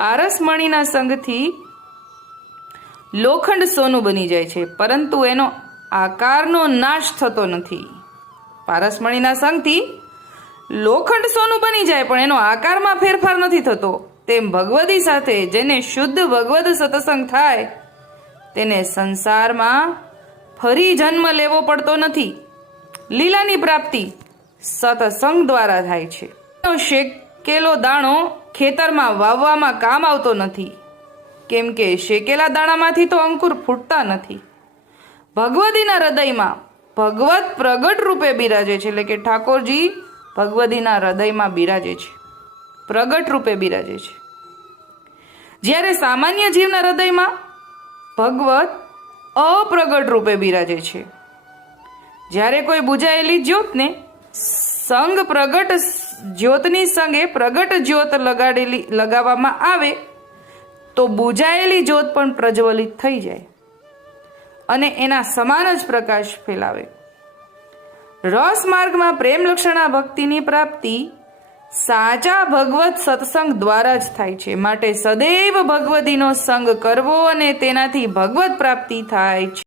પારસમણીના સંગથી લોખંડ સોનું બની જાય છે, પરંતુ એનો આકારનો નાશ થતો નથી. પારસમણીના સંગથી લોખંડ સોનું બની જાય પણ એનો આકારમાં ફેરફાર નથી થતો. તેમ ભગવદી સાથે જેને શુદ્ધ ભગવદ સત્સંગ થાય તેને સંસારમાં ફરી જન્મ લેવો પડતો નથી. લીલાની પ્રાપ્તિ સત્સંગ દ્વારા થાય છે. શેકેલો દાણો ખેતરમાં વાવવામાં કામ આવતો નથી, કેમ કે શેકેલા દાણામાંથી તો અંકુર ફૂટતા નથી. ભગવદીના હૃદયમાં ભગવત પ્રગટ રૂપે બિરાજે છે, એટલે કે ઠાકોરજી ભગવદીના હૃદયમાં બિરાજે છે, પ્રગટ રૂપે બિરાજે છે. જ્યારે સામાન્ય જીવના હૃદયમાં ભગવત અપ્રગટ રૂપે બિરાજે છે. જ્યારે કોઈ બુજાયેલી જ્યોતને સંગ પ્રગટ જ્યોતની સંગે પ્રગટ જ્યોત લગાવવામાં આવે તો બુજાયેલી જ્યોત પણ પ્રજ્વલિત થઈ જાય અને એના સમાન જ પ્રકાશ ફેલાવે. રસ માર્ગમાં પ્રેમ લક્ષણા ભક્તિની પ્રાપ્તિ સાચા ભગવત સત્સંગ દ્વારા જ થાય છે. માટે સદૈવ ભગવદીનો સંગ કરવો અને તેનાથી ભગવત પ્રાપ્તિ થાય છે.